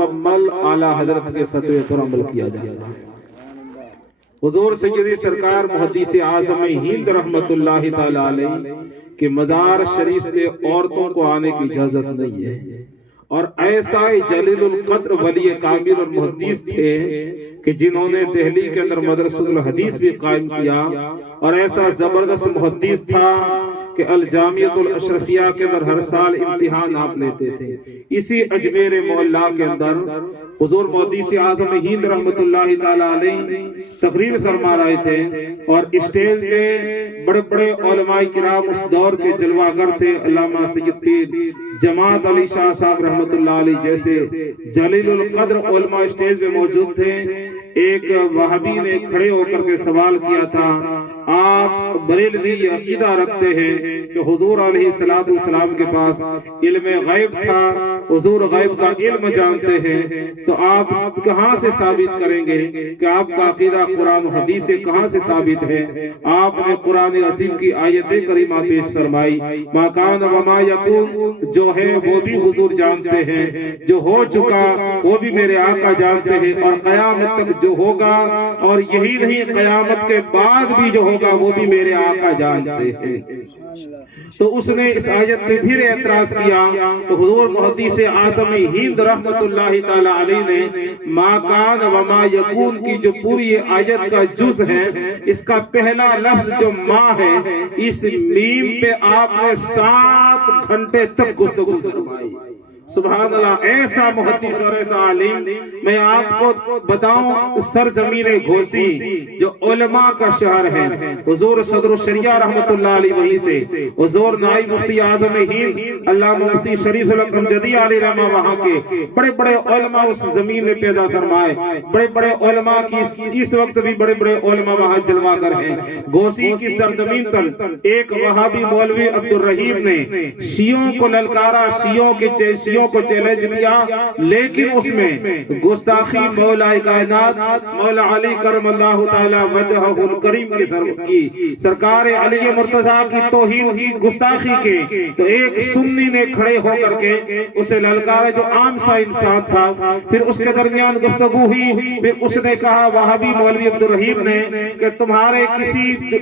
مکمل اعلیٰ حضرت کے فتوے پر عمل کیا جاتا ہے۔ حضور سیدی سرکار محدث اعظم ہند رحمت اللہ تعالی علیہ کہ مزار شریف پہ عورتوں کو آنے کی اجازت نہیں ہے، اور ایسا جلیل القدر ولی کامل اور محدث تھے کہ جنہوں نے دہلی کے اندر مدرسۃ الحدیث بھی قائم کیا، اور ایسا زبردست محدث تھا کہ الجامعۃ الاشرفیہ کے اندر ہر سال امتحان آپ لیتے تھے۔ اسی اجمیر معلیٰ کے اندر حضور محدث اعظم ہند رحمت اللہ تعالی علیہ تقریر فرما رہے تھے، اور اسٹیج پہ بڑے بڑے علماء کرام اس دور کے جلوہ گر تھے، علامہ سید پیر جماعت علی شاہ صاحب رحمت اللہ علیہ جیسے جلیل القدر علماء اسٹیج پہ موجود تھے۔ ایک وہابی نے کھڑے ہو کر کے سوال کیا تھا، آپ بریلوی عقیدہ رکھتے ہیں کہ حضور علیہ السلام کے پاس علم غیب تھا، حضور غیب کا علم جانتے ہیں، تو آپ کہاں سے ثابت کریں گے کہ آپ کا عقیدہ قرآن حدیث سے کہاں سے ثابت ہے؟ آپ نے قرآن عظیم کی آیت کریمہ پیش فرمائی، ما کان وما یکون، جو ہے وہ بھی حضور جانتے ہیں، جو ہو چکا وہ بھی میرے آقا جانتے ہیں، اور قیامت تک جو ہوگا، اور یہی نہیں قیامت کے بعد بھی جو ہوگا وہ بھی میرے آقا جانتے ہیں۔ تو اس نے اس آیت میں پھر اعتراض کیا، تو حضور محدث اعظم ہند رحمت اللہ تعالی علیہ نے ما کان وما یکون کی جو پوری آیت کا جز ہے، اس کا پہلا لفظ جو ما ہے، اس میم پہ آپ نے 7 گھنٹے تک گفتگو فرمائی۔ سبحان اللہ، ایسا محدث اور ایسا عالم۔ میں آپ کو بتاؤں، سرزمین گھوسی جو علماء کا شہر ہے، حضور صدر الشریعہ رحمت اللہ علیہ وہیں سے حضور نائب مفتی اعظم ہند علامہ مفتی شریف الاکرم جدی علیہ رحمہ وہاں کے بڑے بڑے علماء اس زمین میں پیدا فرمائے، بڑے بڑے علماء کی اس وقت بھی بڑے بڑے علماء وہاں جلوہ گر ہیں۔ گھوسی کی سرزمین پر ایک وہابی مولوی عبدالرحیم نے شیعوں کو للکارا، شیعوں کو چیلنج کیا، لیکن اس میں گستاخی مولا کائنات مولا علی کرم اللہ تعالی وجہہ الکریم کی سرکار علی مرتضیٰ کی توہین کی گستاخی کے، تو ایک سنی نے کھڑے ہو کر کے اسے للکارا، جو عام سا انسان تھا۔ پھر اس کے درمیان گفتگو ہوئی، پھر اس نے کہا وہابی مولوی عبدالرحیم نے کہ تمہارے کسی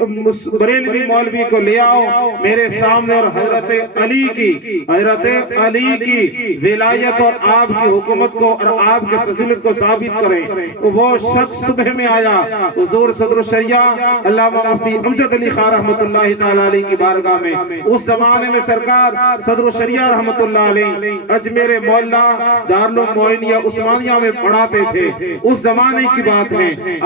بریلوی مولوی کو لے آؤ میرے سامنے، اور حضرت علی کی ولایت اور آپ کی حکومت کو اور آپ کے فضیلت کو ثابت کریں۔ تو وہ شخص صبح میں آیا حضور صدر الشریعہ علامہ مفتی امجد علی خان رحمت اللہ تعالی علیہ کی بارگاہ میں۔ اس زمانے میں سرکار صدر الشریعہ رحمت اللہ علیہ اجمیر معلیٰ دارالمعینیہ عثمانیہ میں پڑھاتے تھے، اس زمانے کی بات ہے۔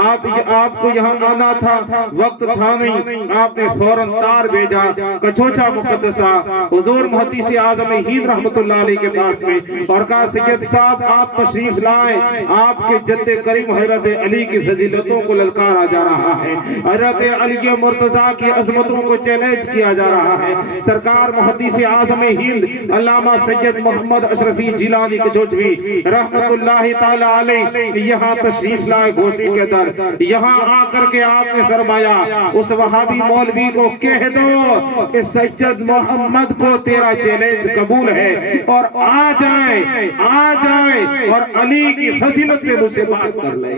آپ کو یہاں آنا تھا، وقت تھا نہیں، آپ نے فوراً تار بھیجا کچھوچا مقدسہ حضور محدث اعظم ہند رحمت اللہ علیہ کے پاس میں، اور کہا سید صاحب آپ تشریف لائیں، آپ کے جد کریم حضرت علی کی فضیلتوں کو للکارا جا رہا ہے، حضرت علی مرتضیٰ کی عظمتوں کو چیلنج کیا جا رہا ہے۔ سرکار محدث اعظم ہند علامہ سید محمد اشرفی جیلانی کچھوچوی رحمت اللہ تعالی علیہ یہاں تشریف لائے گھوسی کے در۔ یہاں آ کر کے آپ نے فرمایا اس وہابی مولوی کو کہہ دو کہ سید محمد کو تیرا چیلنج قبول ہے، اور آ جائیں اور علی کی فضیلت پہ مجھ سے بات کر لیں۔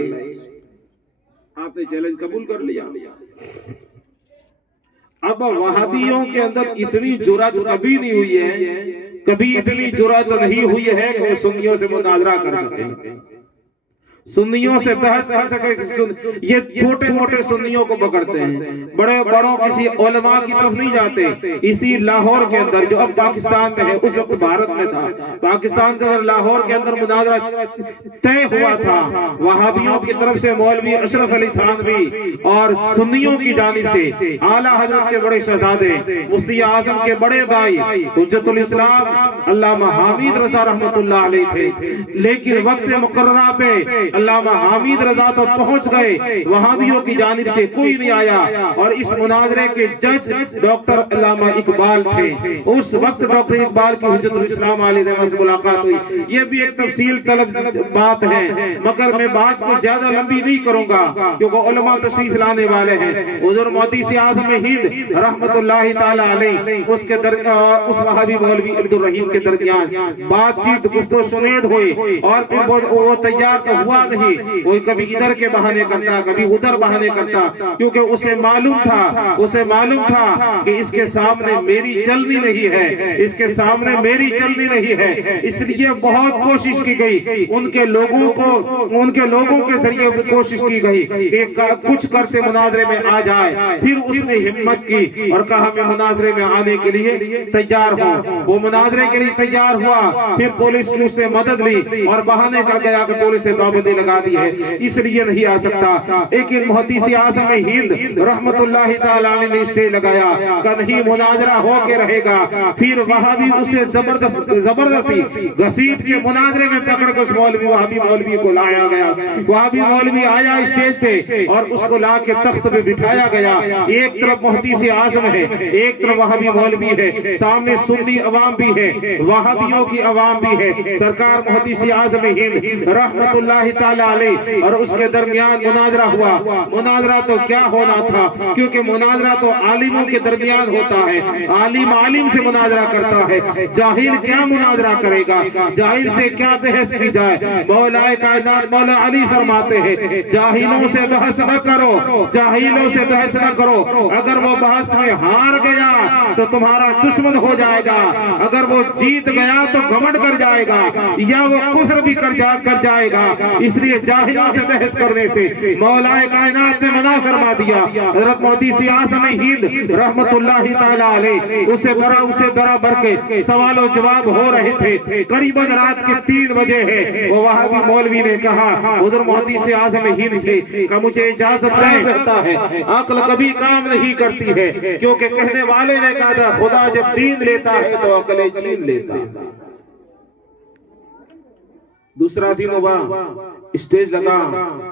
آپ نے چیلنج قبول کر لیا۔ اب وہابیوں کے اندر اتنی جرأت کبھی نہیں ہوئی ہے، کبھی اتنی جرأت نہیں ہوئی ہے کہ وہ سنیوں سے مناظرہ کر سکیں، سنیوں سے بحث کر سکے۔ یہ چھوٹے موٹے سنیوں کو پکڑتے ہیں، بڑے بڑوں کسی علماء کی طرف نہیں جاتے۔ اسی لاہور کے اندر جو اب پاکستان میں ہے، اس وقت بھارت میں تھا، پاکستان کے اندر لاہور کے اندر مناظرہ طے ہوا تھا، وہابیوں کی طرف سے مولوی اشرف علی تھانوی اور سنیوں کی جانب سے اعلیٰ حضرت کے بڑے شہزادے مفتی اعظم کے بڑے بھائی حجت الاسلام علامہ حامد رضا رحمت اللہ علیہ تھے۔ لیکن وقت مقررہ پہ علامہ حامد رضا تو پہنچ گئے، وہابیوں کی جانب سے کوئی نہیں آیا، اور اس مناظرے کے جج ڈاکٹر علامہ اقبال تھے۔ اس وقت ڈاکٹر اقبال کی حجت الاسلام علیہ وسلم سے ملاقات ہوئی۔ یہ بھی ایک تفصیل طلب بات ہے، مگر میں بات کو زیادہ لمبی نہیں کروں گا کیونکہ علماء تشریف لانے والے ہیں۔ حضور محدث اعظم ہند رحمت اللہ تعالی علیہ اس وہابی مولوی عبدالرحیم کے درمیان بات چیت گفت و شنید ہوئی، اور پھر وہ تیار تو ہوا نہیں، وہ کبھی ادھر کے بہانے کرتا کبھی ادھر بہانے کرتا، کیونکہ اسے معلوم تھا کہ اس کے سامنے میری چلنی نہیں ہے، اس کے سامنے میری چلنی نہیں ہے، اس لیے بہت کوشش کی گئی، ان کے لوگوں کے ذریعے کوشش کی گئی کہ کچھ کرتے مناظرے میں آ جائے۔ پھر اس نے ہمت کی اور کہا میں مناظرے میں آنے کے لیے تیار ہوں۔ وہ مناظرے کے لیے تیار ہوا، پھر پولیس کی اس نے مدد لی اور بہانے کر گیا کہ پولیس نے پابندی لگا دی ہے، اس لیے نہیں آ سکتا۔ لیکن محدث اعظم ہند رحمت اللہ تعالی علیہ نے اسٹے لگایا کہ نہیں، مناظرہ ہو کے رہے گا۔ پھر وہاں بھی اسے زبردستی گھسیٹ کے مناظرے میں پکڑ کر وہابی مولوی کو لایا گیا۔ وہابی مولوی آیا اسٹیج پہ اور اس کو لا کے تخت پہ بٹھایا گیا۔ ایک طرف محدث اعظم ہے، ایک طرف وہابی مولوی ہے، سامنے سنی عوام بھی ہے، وہابیوں کی عوام بھی ہے۔ سرکار محدث اعظم ہند رحمت اللہ تعالی علیہ اور اس کے درمیان مناظرہ ہوا۔ مناظرہ تو کیا ہونا تھا، کیونکہ مناظرہ تو عالموں کے درمیان ہوتا ہے، عالم سے مناظرہ کرتا ہے، جاہل کیا مناظرہ کرے گا، جاہل سے کیا بحث کی جائے۔ مولا کائنات مولا علی فرماتے ہیں جاہلوں سے بحث نہ کرو، جاہلوں سے بحث نہ کرو، اگر وہ بحث میں ہار گیا تو تمہارا دشمن ہو جائے گا، اگر وہ جیت گیا تو گھمنڈ کر جائے گا یا وہ کفر بھی کر جائے گا۔ اس لیے جاہلوں سے بحث کرنے سے مولا کائنات نے منع فرما دیا۔ حضرت محدث اعظم ہند رحمت اللہ تعالی علیہ اسے برابر کے سوال و جواب ہو رہے تھے، قریباً رات کے 3 بجے ہے۔ وہ وہابی مولوی نے کہا حضرت محدث اعظم ہند سے کہ مجھے اجازت نہیں کرتا ہے، عقل کبھی کام نہیں کرتی ہے، کیونکہ کہنے والے نے کہا تھا خدا جب دین لیتا ہے تو عقلیں چھین لیتا ہے۔ دوسرا دن ہوا، اسٹیج لگا،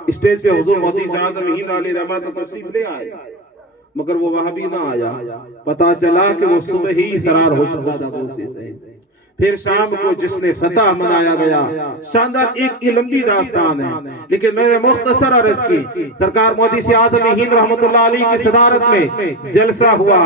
اسٹیج پہ حضور محدث اعظم ہند علیہ رحمت تشریف لے آئے، مگر وہ وہاں بھی نہ آیا۔ پتا چلا کہ وہ صبح ہی فرار ہو چکا تھا دوسری سے۔ پھر شام کو جس نے فتح منایا گیا، شاندار ایک لمبی داستان ہے لیکن میں نے مختصر عرض کی۔ سرکار محدث اعظم ہند رحمت اللہ علیہ کی صدارت میں جلسہ ہوا،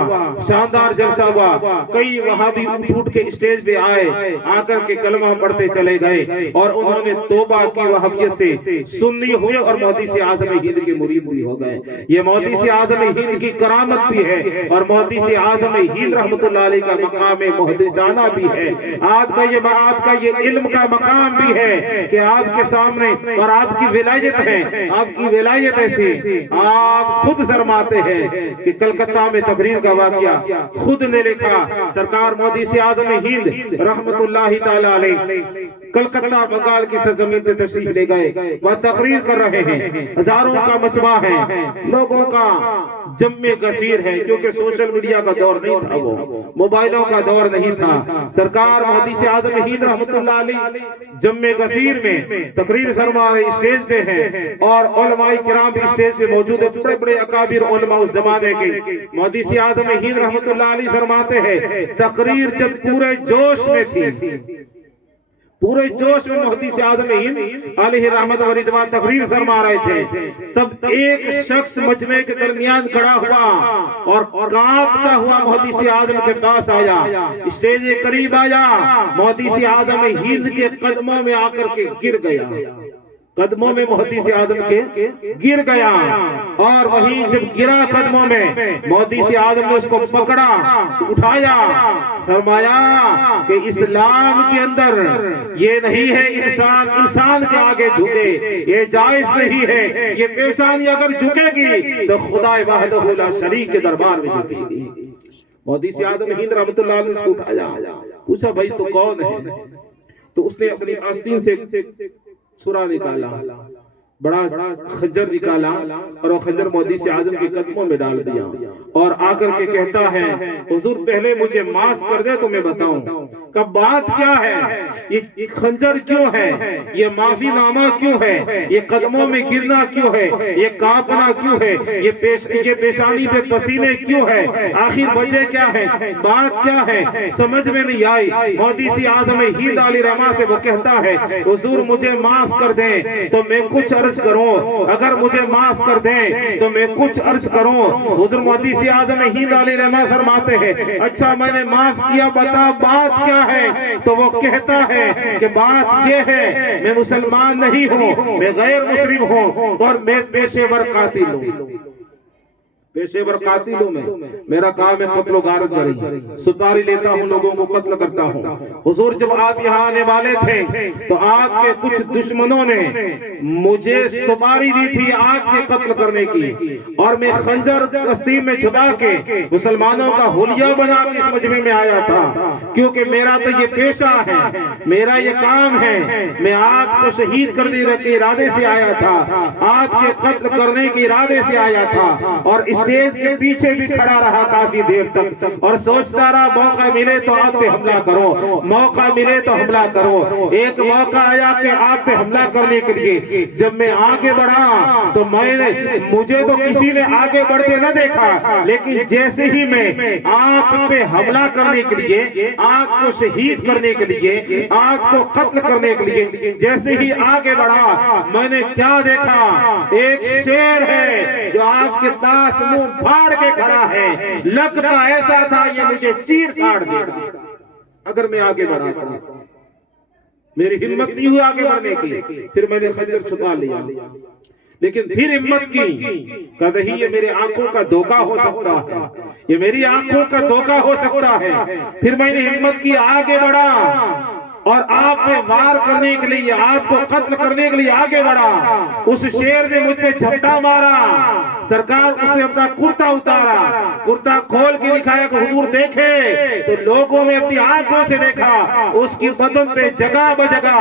شاندار جلسہ ہوا۔ کئی وہابی اٹھ کے اسٹیج پہ آئے، آ کر کے کلمہ پڑھتے چلے گئے اور انہوں نے توبہ کی وہابیت سے، سنی ہوئے اور محدث اعظم ہند کے مرید بھی ہو گئے۔ یہ محدث اعظم ہند کی کرامت بھی ہے اور محدث اعظم ہند رحمت اللہ علیہ کا مقام محدثانہ بھی ہے۔ آپ کا یہ علم کا مقام بھی ہے کہ آپ کے سامنے اور آپ کی ولایت ہے، آپ کی ولایت ایسی آپ خود فرماتے ہیں کہ کلکتہ میں تقریر کا واقعہ خود نے لکھا۔ سرکار محدث اعظم ہند رحمت اللہ تعالی علیہ کلکتہ بنگال کی سرزمین پہ تشریف لے گئے، وہ تقریر کر رہے ہیں، ہزاروں کا مجمع ہے، لوگوں کا جم غفیر ہے، کیونکہ سوشل میڈیا کا دور نہیں تھا، وہ موبائلوں کا دور نہیں تھا۔ سرکار محدث اعظم ہند رحمت اللہ علیہ جم غفیر میں تقریر فرما رہے، اسٹیج پہ ہیں اور علماء کرام بھی اسٹیج پہ موجود ہیں، بڑے بڑے اکابر علماء اس زمانے کے۔ محدث اعظم ہند رحمت اللہ علیہ فرماتے ہیں تقریر جب پورے جوش میں تھی، پورے جوش میں محدث اعظم ہند علیہ رحمت و رضوان تقریر فرما رہے تھے، تب ایک شخص مجمع کے درمیان کھڑا ہوا اور کانپتا ہوا محدث اعظم کے پاس آیا، اسٹیج کے قریب آیا، محدث اعظم ہند کے قدموں میں آ کر کے گر گیا، قدموں میں محدث اعظم کے گر گیا، اور وہیں جب گرا قدموں میں محدث اعظم نے اس کو پکڑا، اٹھایا، فرمایا کہ اسلام کے اندر یہ نہیں ہے انسان کے آگے جھکے، یہ جائز نہیں ہے، یہ پیشانی اگر جھکے گی تو خدا وحدہ لا شریک کے دربار میں جھکے گی۔ محدث اعظم ہند رحمت اللہ علیہ اس کو اٹھایا، پوچھا بھائی تو کون ہے؟ تو اس نے اپنی آستین سے چھرا نکالا، بڑا خنجر نکالا اور وہ خنجر محدث اعظم کے قدموں میں ڈال دیا اور آ کر کے کہتا ہے حضور پہلے مجھے معاف کر دے تو میں بتاؤں۔ کب بات کیا ہے، یہ خنجر کیوں ہے، یہ معافی نامہ کیوں ہے، یہ قدموں میں گرنا کیوں ہے، یہ کانپنا کیوں ہے، یہ پیشانی پہ پسینے کیوں ہے، آخر وجہ کیا ہے، بات کیا ہے، سمجھ میں نہیں آئی۔ مودی اعظم ہند علیہ رحمہ سے وہ کہتا ہے حضور مجھے معاف کر دیں تو میں کچھ عرض کروں، اگر مجھے معاف کر دیں تو میں کچھ عرض کروں۔ حضور مودی اعظم ہند علیہ رحمہ فرماتے ہیں اچھا میں نے معاف کیا، بتا بات کیا ہے، تو وہ کہتا ہے کہ بات یہ ہے میں مسلمان نہیں ہوں، میں غیر مسلم ہوں اور میں پیشے ور قاتل ہوں، پیشے ور قاتل ہوں، میں میرا کام ہے قتل و غارت گری، سپاری لیتا ہوں، لوگوں کو قتل کرتا ہوں۔ حضور جب آپ یہاں آنے والے تھے تو آپ کے کچھ دشمنوں نے مجھے سپاری دی تھی آپ کے قتل کرنے کی، اور میں خنجر آستین میں چھپا کے مسلمانوں کا حلیہ بنا کے اس مجمع میں آیا تھا، کیونکہ میرا تو یہ پیشہ ہے، میرا یہ کام ہے، میں آپ کو شہید کرنے کے ارادے سے آیا تھا، آپ کے قتل کرنے کے ارادے سے آیا تھا، اور اسٹیج کے پیچھے بھی کھڑا رہا کافی دیر تک اور سوچتا رہا موقع ملے تو آپ پہ حملہ کرو، موقع ملے تو حملہ کرو۔ ایک موقع آیا کہ آپ پہ حملہ کرنے کے لیے جب میں آگے بڑھا تو مجھے تو کسی نے آگے بڑھتے نہ دیکھا، لیکن جیسے ہی میں آپ پہ حملہ کرنے کے لیے، آپ کو شہید کرنے کے لیے، آپ کو قتل کرنے کے لیے جیسے ہی آگے بڑھا، میں نے کیا دیکھا، ایک شیر ہے جو آپ کے پاس منہ پھاڑ کے کھڑا ہے، لگتا ایسا تھا یہ مجھے چیر پھاڑ دے گا اگر میں آگے بڑھا تھا، میری ہمت نہیں ہوئی آگے بڑھنے کی، پھر میں نے خنجر چھپا لیا، لیکن پھر ہمت کی، کہ نہیں یہ میرے آنکھوں کا دھوکہ ہو سکتا ہے، یہ میری آنکھوں کا دھوکہ ہو سکتا ہے، پھر میں نے ہمت کی، آگے بڑھا اور آپ پہ وار کرنے کے لیے، آپ کو قتل کرنے کے لیے آگے بڑھا۔ اس شیر نے مجھ پہ جھپٹا مارا، سرکار اس نے اپنا کرتا اتارا، کرتا کھول کے دکھایا کہ حضور دیکھے، تو لوگوں نے اپنی آنکھوں سے دیکھا اس کی بدن پہ جگہ بجگہ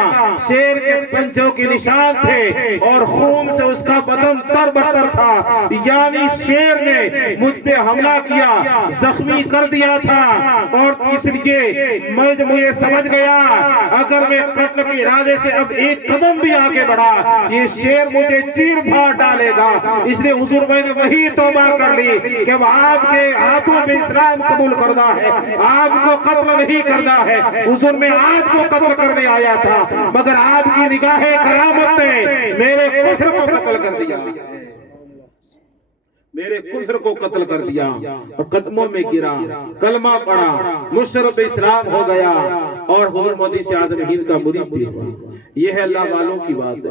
شیر کے پنجوں کے نشان تھے اور خون سے اس کا بدن تر بتر تھا، یعنی شیر نے مجھ پہ حملہ کیا، زخمی کر دیا تھا، اور اس لیے مجھے سمجھ گیا اگر میں قتل کے ارادے سے اب ایک قدم بھی آگے بڑھا یہ شیر مجھے چیر پھاڑ ڈالے گا، اس لیے حضور میں نے وہی توبہ کر لی کہ اب آپ کے ہاتھوں میں اسلام قبول کرنا ہے، آپ کو قتل نہیں کرنا ہے۔ حضور میں آپ کو قتل کرنے آیا تھا، مگر آپ کی نگاہ کرامت نے میرے کفر کو قتل کر دیا، میرے کفر کو قتل کر دیا، اور قدموں میں گرا، کلمہ پڑھا، مشرف اسلام ہو گیا، اور حضور مودی اعظم ہند کا مرید بھی ہوا۔ یہ ہے اللہ والوں کی بات ہے۔